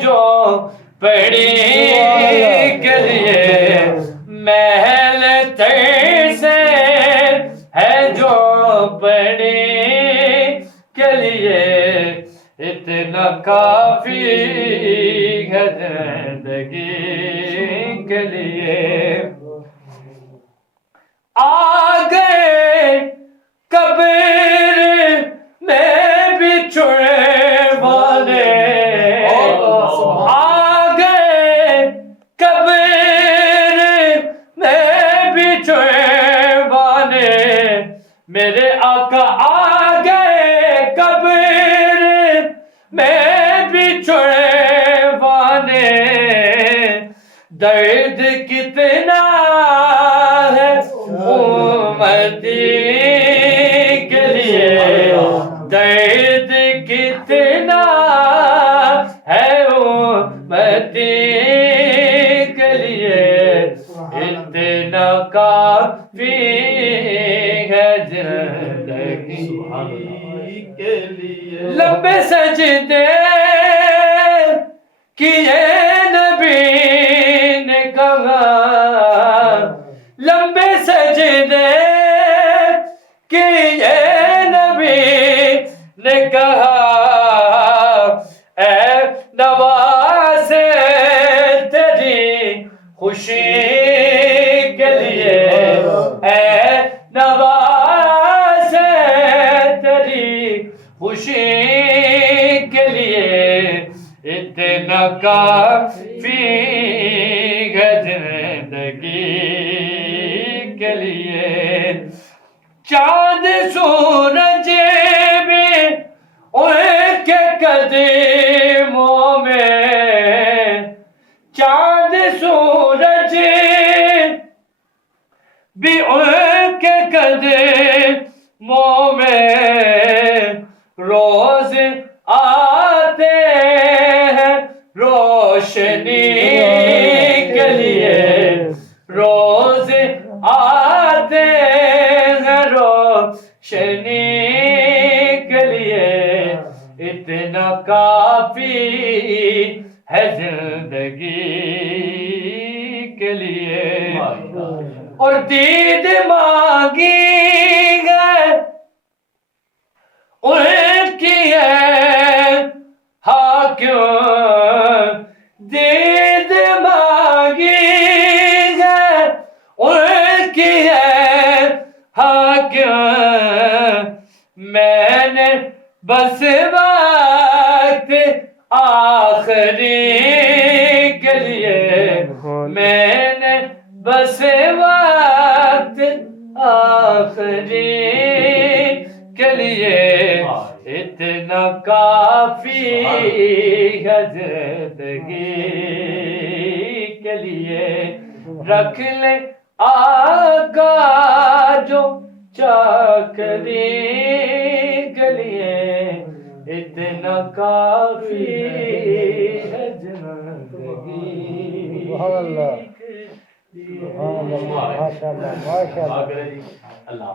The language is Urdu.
جو پڑی کے لیے محل تیسے ہے جو پڑی کے لیے اتنا کافی ہے زندگی کے لیے آ گئے قبر میں بچھڑے والے آ گئے قبر میں بچھڑے والے میرے آقا آ گئے قبر میں بچھڑے والے درد کتنا ہے امتی کے لیے درد کتنا ہے امتی کے لیے اتنا کافی ہے زندگی کے لیے لمبے سجدے کیے نبی نے کہا لمبے سجدے کیے نبی نے کہا اے نواز تیری خوشی کے لیے اے نواز تیری خوشی کے لیے اتنا کافی ہے زندگی کے لیے چاند سورج بھی ان کے قدموں میں چاند سورج بھی ان کے قدموں میں روز آتے ہیں روشنی کے لیے روز آتے ہیں روشنی کے لیے اتنا کافی ہے زندگی کے لیے اور دید مانگی ہے ان کی ہے ہاں کیوں دید مانگی ہے ان کی ہے ہاں کیوں میں نے بس وقت آخری کے لیے میں نے بس وقت آخری کے لیے اتنا کافی ہے زندگی کے لیے رکھ لے آقا جو چاکری کے لیے اتنا کافی ہے زندگی سبحان اللہ ماشاء اللہ ماشاء اللہ